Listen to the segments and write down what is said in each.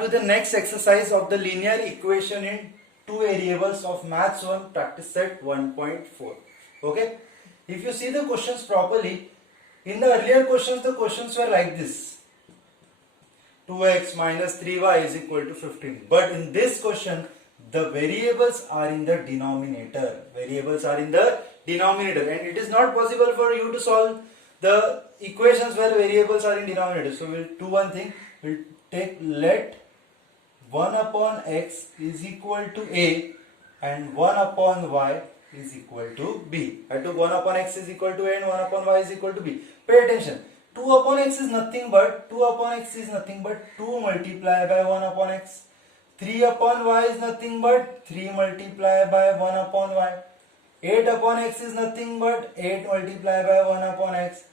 start with the next exercise of the linear equation in two variables of Maths 1 practice set 1.4. Okay. If you see the questions properly, in the earlier questions the questions were like this. 2x minus 3y is equal to 15. But in this question, the variables are in the denominator. Variables are in the denominator, and it is not possible for you to solve the equations where variables are in denominator. So we'll do one thing. We'll take let 1 upon x is equal to a and 1 upon y is equal to b. I took 1 upon x is equal to a and 1 upon y is equal to b. Pay attention. 2 upon x is nothing but 2 multiplied by 1 upon x. 3 upon y is nothing but 3 multiplied by 1 upon y. 8 upon x is nothing but 8 multiplied by 1 upon x.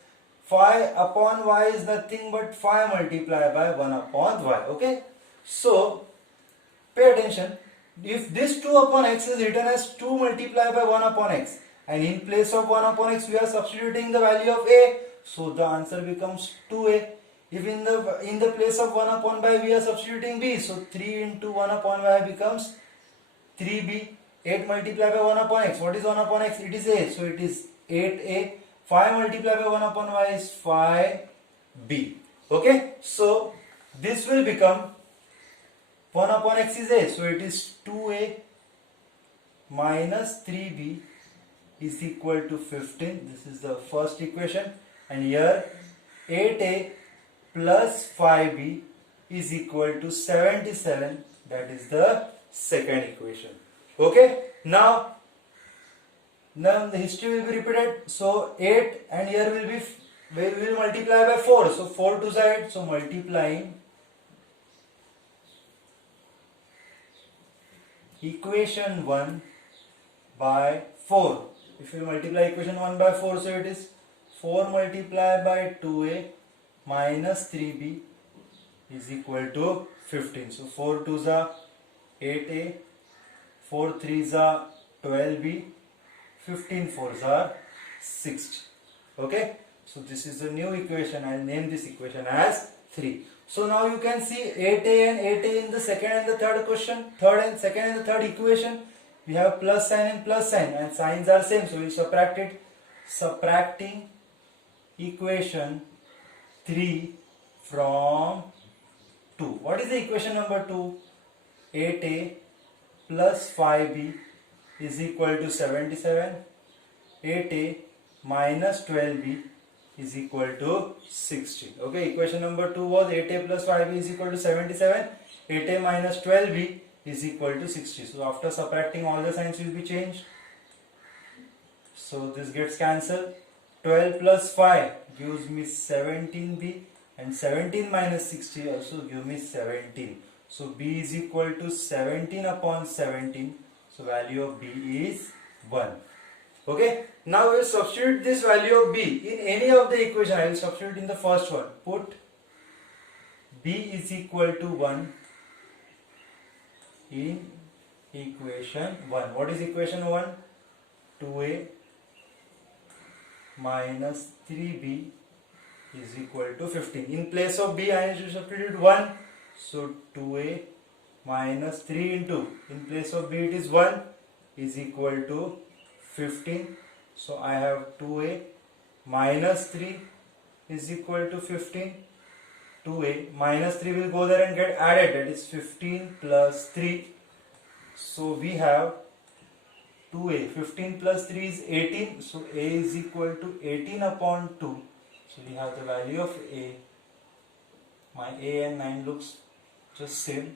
5 upon y is nothing but 5 multiplied by 1 upon y. Okay. So, pay attention. If this 2 upon x is written as 2 multiplied by 1 upon x, and in place of 1 upon x we are substituting the value of a, so the answer becomes 2a. If in the place of 1 upon y we are substituting b, so 3 into 1 upon y becomes 3b. 8 multiplied by 1 upon x. What is 1 upon x? It is a. So it is 8a. 5 multiplied by 1 upon y is 5b. Okay. So this will become 1 upon x is a. So it is 2a minus 3b is equal to 15. This is the first equation. And here 8a plus 5b is equal to 77. That is the second equation. Okay. Now the history will be repeated. So 8 and here we will multiply by 4. So 4 to side. So multiplying equation 1 by 4. If you multiply equation 1 by 4, so it is 4 multiplied by 2a minus 3b is equal to 15. So 4 2s are 8a, 4 3s are 12b, 15 4s are 60. Okay. So this is the new equation. I will name this equation as 3. So now you can see 8a and 8a in the second and the third question, second and the third equation. We have plus sign and plus sign, and signs are same. So we subtract it. Subtracting equation 3 from 2. What is the equation number 2? 8a plus 5b is equal to 77. 8a minus 12b is equal to 60. Okay, equation number 2 was 8a plus 5b is equal to 77. 8a minus 12b is equal to 60. So after subtracting, all the signs will be changed. So this gets cancelled. 12 plus 5 gives me 17b, and 17 minus 60 also gives me 17. So b is equal to 17 upon 17. So value of b is 1. Okay. Now we will substitute this value of b in any of the equation. I will substitute in the first one. Put b is equal to 1 in equation 1. What is equation 1? 2a minus 3b is equal to 15. In place of b I need to substitute 1. So 2a minus 3 into, in place of b it is 1, is equal to 15. So I have 2a minus 3 is equal to 15. 2a minus 3 will go there and get added. That is 15 plus 3. So we have 2a. 15 plus 3 is 18. So a is equal to 18 upon 2. So we have the value of a. My a and 9 looks just same.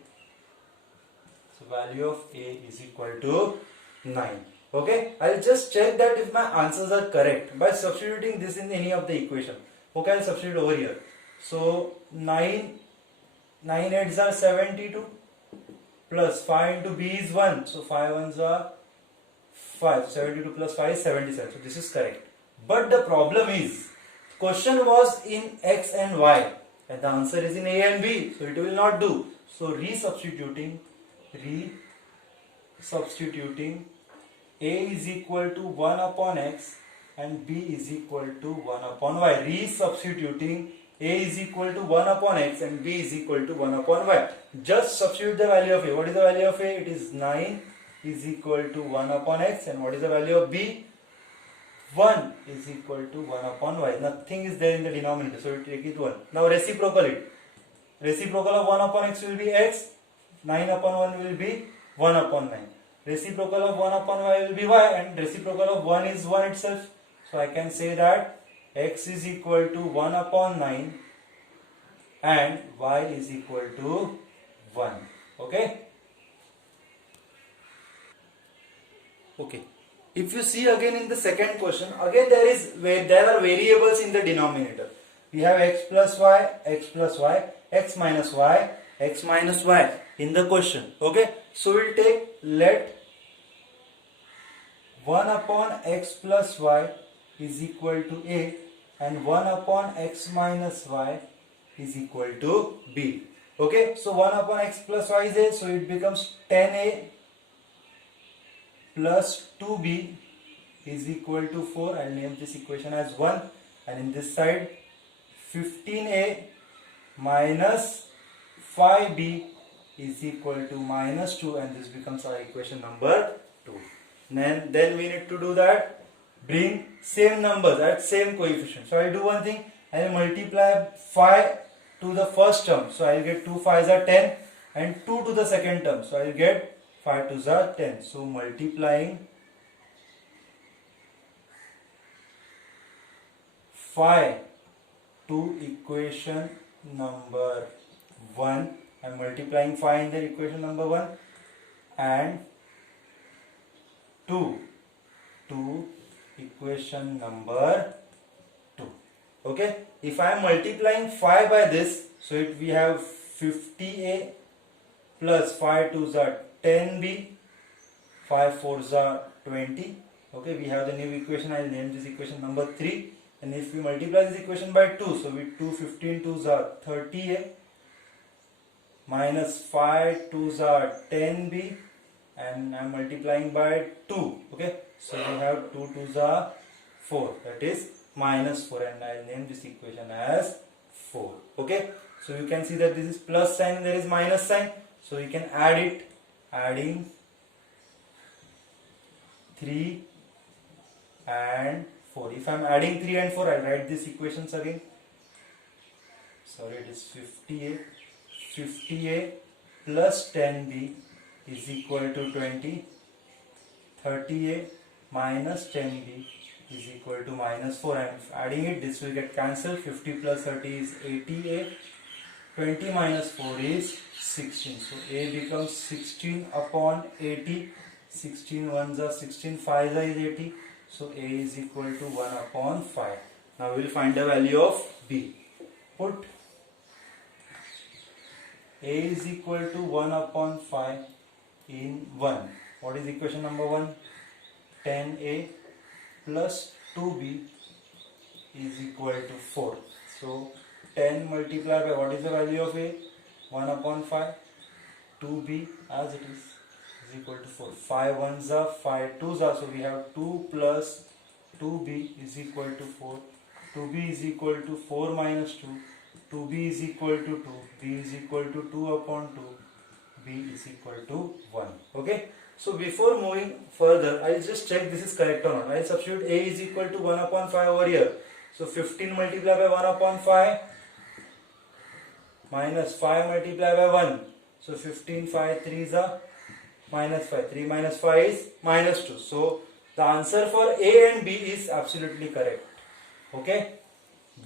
So value of a is equal to 9. Okay. I'll just check that if my answers are correct by substituting this in any of the equation. Okay, I'll substitute over here. So 9 8s are 72 plus 5 into b is 1. So 5 1s are 5. 72 plus 5 is 77. So this is correct. But the problem is, question was in x and y and the answer is in a and b. So it will not do. So resubstituting a is equal to 1 upon x and b is equal to 1 upon y. Resubstituting a is equal to 1 upon x and b is equal to 1 upon y. Just substitute the value of a. What is the value of a? It is 9 is equal to 1 upon x, and what is the value of b? 1 is equal to 1 upon y. Nothing is there in the denominator, so we take it 1. Now reciprocal it. Reciprocal of 1 upon x will be x. 9 upon 1 will be 1 upon 9. Reciprocal of 1 upon y will be y, and reciprocal of 1 is 1 itself. So I can say that x is equal to 1 upon 9 and y is equal to 1. Okay? Okay. If you see again in the second question, again there are variables in the denominator. We have x plus y, x minus y in the question. Okay? So we'll take, let 1 upon x plus y is equal to a and 1 upon x minus y is equal to b. Okay, so 1 upon x plus y is a, so it becomes 10a plus 2b is equal to 4. I'll name this equation as 1, and in this side 15a minus 5b is equal to minus 2, and this becomes our equation number 2. Then we need to do that, bring same numbers at same coefficient. So I'll do one thing, I'll multiply 5 to the first term, so I'll get 2 5s are 10, and 2 to the second term, so I'll get 5 2s are 10. So multiplying 5 to equation number 1, I'm multiplying 5 in the equation number 1, and 2 to equation number 2. Okay, if I am multiplying 5 by this, so we have 50a plus 5 2s are 10b, 5 4s are 20. Okay, we have the new equation. I will name this equation number 3. And if we multiply this equation by 2, so with 2 15 2s are 30a minus 5 2s are 10b, and I am multiplying by 2. Okay, so we have 2 2s are 4, that is minus 4, and I will name this equation as 4. Okay, so you can see that this is plus sign and there is minus sign, so you can add it, adding 3 and 4. If I am adding 3 and 4, I will write these equations again. Sorry, it is 50a plus 10b is equal to 20, 30a minus 10b is equal to minus 4. I am adding it, this will get cancelled. 50 plus 30 is 80a, 20 minus 4 is 16. So a becomes 16 upon 80. 16 ones are 16, 5 is 80. So a is equal to 1 upon 5. Now we will find the value of b. Put a is equal to 1 upon 5 in 1. What is equation number 1? 10a plus 2b is equal to 4. So 10 multiplied by, what is the value of a? 1 upon 5. 2b as it is equal to 4. 5 ones are 5 2s are, so we have 2 plus 2b is equal to 4. 2b is equal to 4 minus 2. 2b is equal to 2. b is equal to 2 upon 2. b is equal to 1. Okay. So before moving further, I will just check this is correct or not. I will substitute a is equal to 1 upon 5 over here. So 15 multiplied by 1 upon 5 minus 5 multiplied by 1. So 15 5 3s are minus 5. 3 minus 5 is minus 2. So the answer for a and b is absolutely correct. Okay.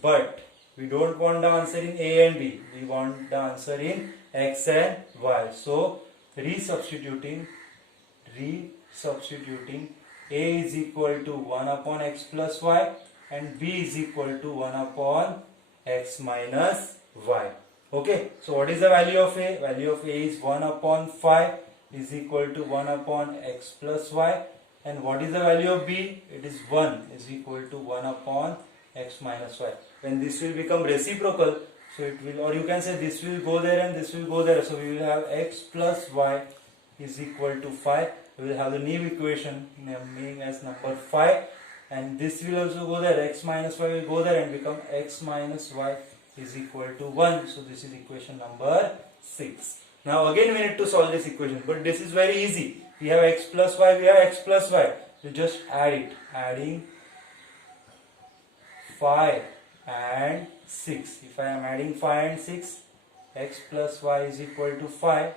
But we don't want the answer in a and b. We want the answer in x and y. So resubstituting a is equal to 1 upon x plus y and b is equal to 1 upon x minus y. Okay, so what is the value of a? Value of a is 1 upon 5 is equal to 1 upon x plus y, and what is the value of b? It is 1 is equal to 1 upon x minus y. When this will become reciprocal, so it will, or you can say this will go there and this will go there, so we will have x plus y is equal to 5. We will have the new equation naming as number 5, and this will also go there. X minus y will go there and become x minus y is equal to 1. So this is equation number 6. Now again we need to solve this equation, but this is very easy. We have x plus y, we have x plus y. You just add it. Adding 5 and 6. If I am adding 5 and 6, x plus y is equal to 5.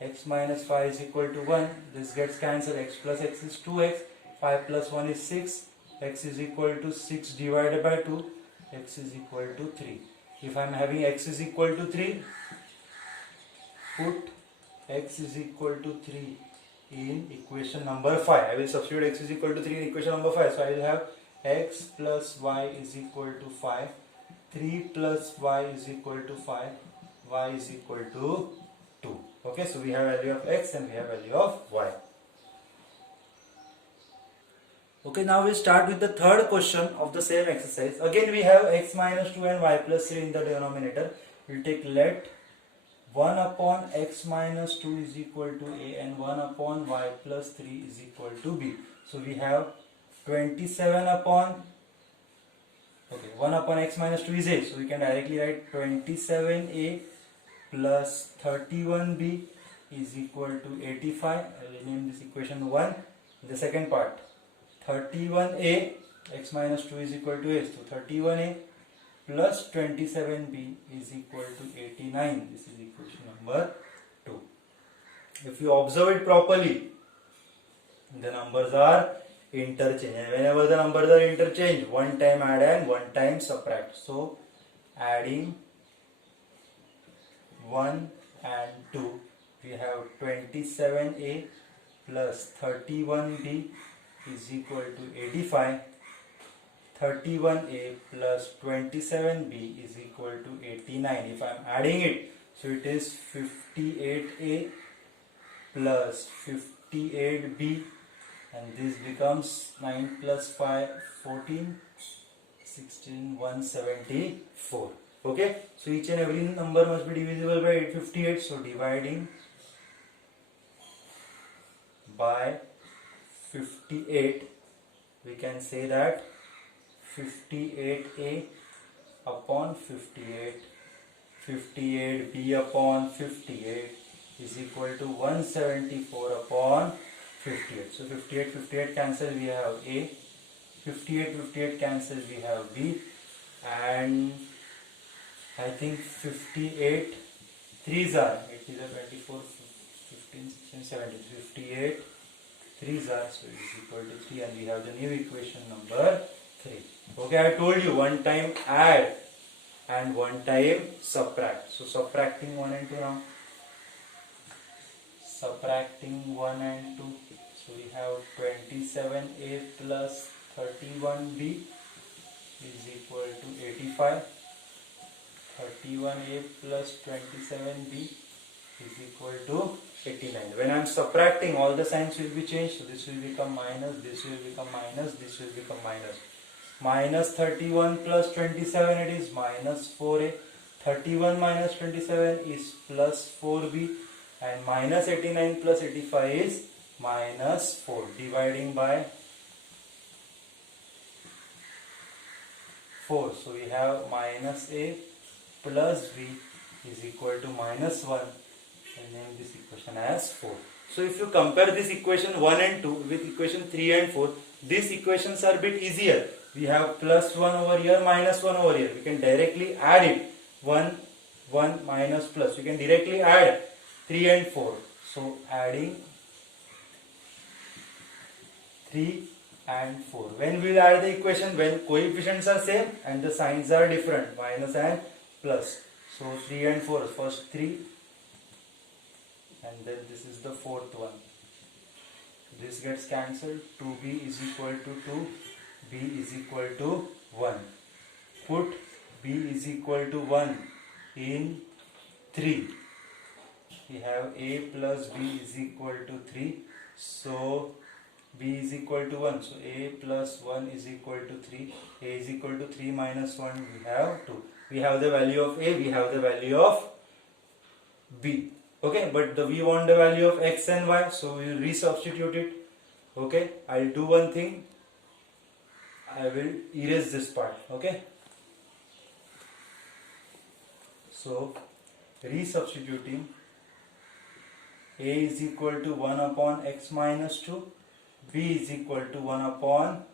X minus 5 is equal to 1. This gets cancelled. X plus x is 2x. 5 plus 1 is 6. X is equal to 6 divided by 2. X is equal to 3. If I am having x is equal to 3, put x is equal to 3 in equation number 5. I will substitute x is equal to 3 in equation number 5. So I will have x plus y is equal to 5. 3 plus y is equal to 5. Y is equal to 2. Okay, so we have value of x and we have value of y. Okay, now we start with the third question of the same exercise. Again we have x minus 2 and y plus 3 in the denominator. We will take let 1 upon x minus 2 is equal to a and 1 upon y plus 3 is equal to b. So we have 27 upon, okay, 1 upon x minus 2 is a. So we can directly write 27a plus 31b is equal to 85. I will rename this equation 1. The second part, 31a, x minus 2 is equal to a. So 31a plus 27b is equal to 89. This is equation number 2. If you observe it properly, the numbers are interchanged. And whenever the numbers are interchanged, one time add and one time subtract. So adding 1 and 2, we have 27a plus 31b is equal to 85. 31a plus 27b is equal to 89. If I am adding it, so it is 58a plus 58b, and this becomes 9 plus 5, 14, 16, 174. Okay, so each and every number must be divisible by 858. So dividing by 58, we can say that 58a upon 58, 58b upon 58 is equal to 174 upon 58. So 58, 58 cancel, we have a. 58, 58 cancel, we have b. And I think 58 3s are, it is a 24, 15, 16, 17, 58 3s are, so it is equal to 3, and we have the new equation number 3. Okay, I told you one time add and one time subtract. So subtracting 1 and 2 now. Subtracting 1 and 2. So we have 27a plus 31b is equal to 85. 31a plus 27b is equal to 89. When I am subtracting, all the signs will be changed. So this will become minus, this will become minus, this will become minus. Minus 31 plus 27, it is minus 4a. 31 minus 27 is plus 4b. And minus 89 plus 85 is minus 4. Dividing by 4. So we have minus a plus b is equal to minus 1. And name this equation as 4. So if you compare this equation 1 and 2 with equation 3 and 4, these equations are a bit easier. We have plus 1 over here, minus 1 over here. We can directly add it. 1, 1 minus plus. We can directly add 3 and 4. So adding 3 and 4. When we will add the equation? When coefficients are same and the signs are different, minus and plus. So 3 and 4. First 3 and then this is the fourth one. This gets cancelled. 2b is equal to 2. B is equal to 1. Put b is equal to 1 in 3. We have a plus b is equal to 3. So b is equal to 1. So a plus 1 is equal to 3. A is equal to 3 minus 1. We have 2. We have the value of a. We have the value of b. Okay, but we want the value of x and y. So we will resubstitute it. Okay, I will do one thing. I will erase this part. Okay. So resubstituting, a is equal to 1 upon x minus 2, b is equal to 1 upon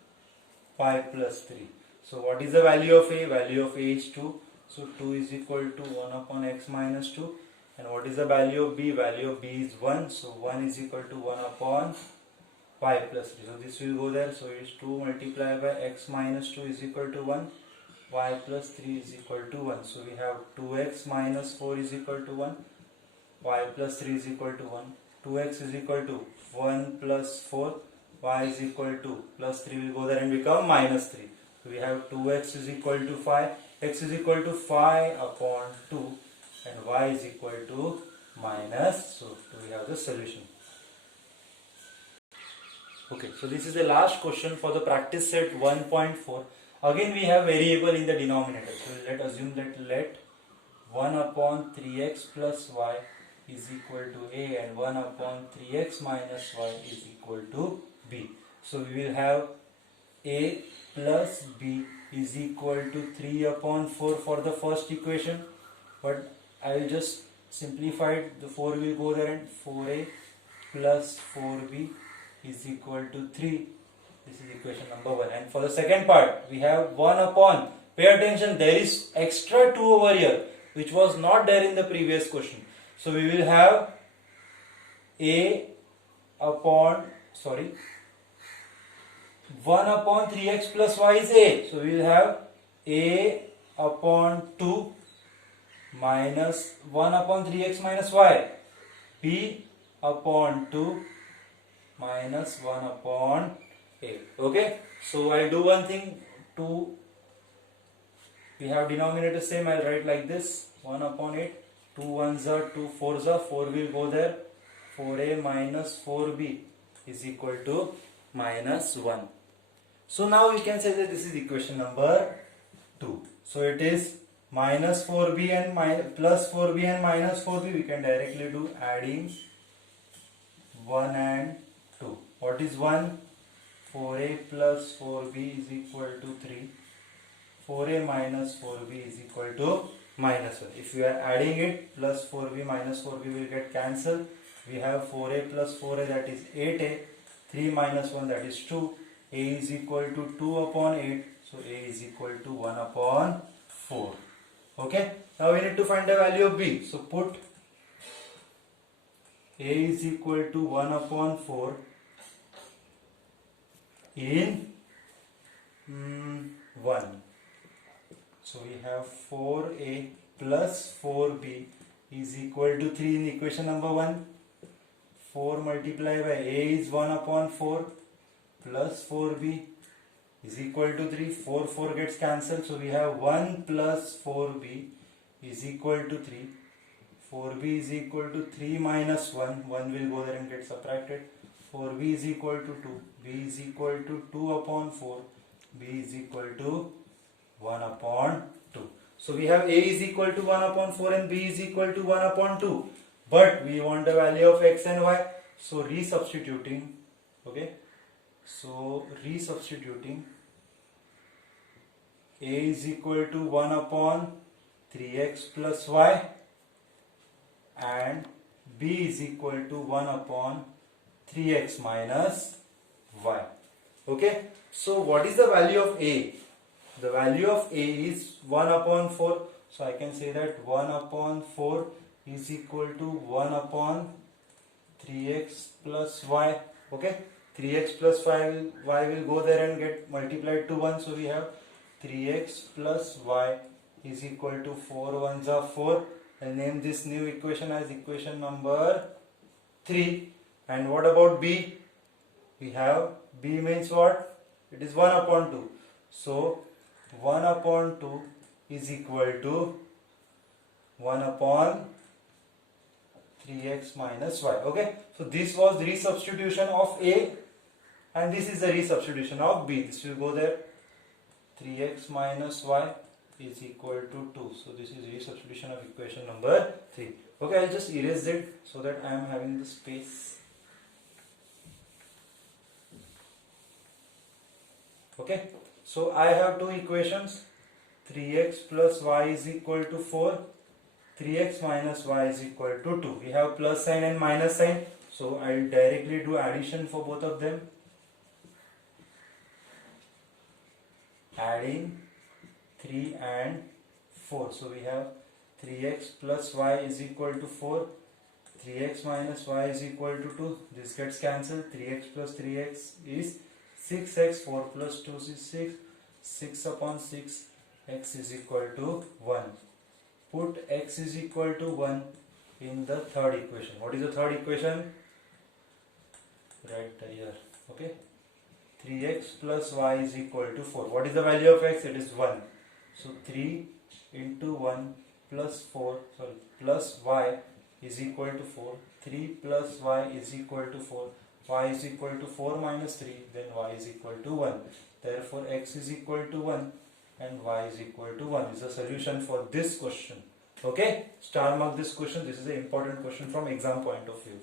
5 plus 3. So what is the value of a? Value of a is 2. So 2 is equal to 1 upon x minus 2. And what is the value of b? Value of b is 1. So 1 is equal to 1 upon 5 plus 3. So this will go there. So it is 2 multiplied by x minus 2 is equal to 1. Y plus 3 is equal to 1. So we have 2x minus 4 is equal to 1. Y plus 3 is equal to 1. 2x is equal to 1 plus 4. Y is equal to plus 3 will go there and become minus 3. So we have 2x is equal to 5. X is equal to 5 upon 2. And y is equal to minus. So we have the solution. Okay, so this is the last question for the practice set 1.4. Again we have variable in the denominator. So let assume that let 1 upon 3x plus y is equal to a and 1 upon 3x minus y is equal to b. So we will have a plus b is equal to 3 upon 4 for the first equation. But I will just simplify it. The 4 will go there and 4a plus 4b is equal to 3. This is equation number 1. And for the second part, we have 1 upon. Pay attention, there is extra 2 over here, which was not there in the previous question. So we will have a upon, 1 upon 3x plus y is a. So we will have a upon 2 minus 1 upon 3x minus y. B upon 2 minus 1 upon a. Okay. So I'll do one thing. 2. We have denominator same. I'll write like this. 1 upon 8. 2 1s are 2 4s are 4 will go there. 4a minus 4b is equal to minus 1. So now we can say that this is equation number 2. So it is minus 4b and plus 4b and minus 4b. We can directly do adding 1 and 2. What is 1? 4a plus 4b is equal to 3. 4a minus 4b is equal to minus 1. If we are adding it, plus 4b minus 4b will get cancelled. We have 4a plus 4a, that is 8a. 3 minus 1, that is 2. A is equal to 2 upon 8. So a is equal to 1 upon 4. Okay. Now we need to find the value of b. So put a is equal to 1 upon 4 in 1. So we have 4a plus 4b is equal to 3 in equation number 1. 4 multiplied by a is 1 upon 4 plus 4b is equal to 3. 4 gets cancelled. So we have 1 plus 4b is equal to 3. 4b is equal to 3 minus 1. 1 will go there and get subtracted. 4b is equal to 2. b is equal to 2 upon 4. b is equal to 1 upon 2. So we have a is equal to 1 upon 4 and b is equal to 1 upon 2. But we want the value of x and y. So resubstituting. Okay. So resubstituting, a is equal to 1 upon 3x plus y and b is equal to 1 upon 3x minus y. Okay. So what is the value of a? The value of a is 1 upon 4. So I can say that 1 upon 4 is equal to 1 upon 3x plus y. Okay. 3x plus y will go there and get multiplied to 1. So we have 3x plus y is equal to 4 1s are 4. I'll name this new equation as equation number 3. And what about b? We have b means what? It is 1 upon 2. So 1 upon 2 is equal to 1 upon 3x minus y. Okay. So this was the resubstitution of a. And this is the resubstitution of b. This will go there. 3x minus y is equal to 2. So this is resubstitution of equation number 3. Okay, I'll just erase it so that I am having the space. Okay. So I have two equations. 3x plus y is equal to 4 3x minus y is equal to 2. We have plus sign and minus sign, so I'll directly do addition for both of them. Adding 3 and 4. So we have 3x plus y is equal to 4. 3x minus y is equal to 2. This gets cancelled. 3x plus 3x is 6x. 4 plus 2 is 6. 6 upon 6. X is equal to 1. Put x is equal to 1 in the third equation. What is the third equation? Right here. Okay. 3x plus y is equal to 4. What is the value of x? It is 1. So 3 into 1 plus y is equal to 4. 3 plus y is equal to 4. Y is equal to 4 minus 3. Then y is equal to 1. Therefore x is equal to 1 and y is equal to 1 is the solution for this question. Okay, star mark this question. This is an important question from exam point of view.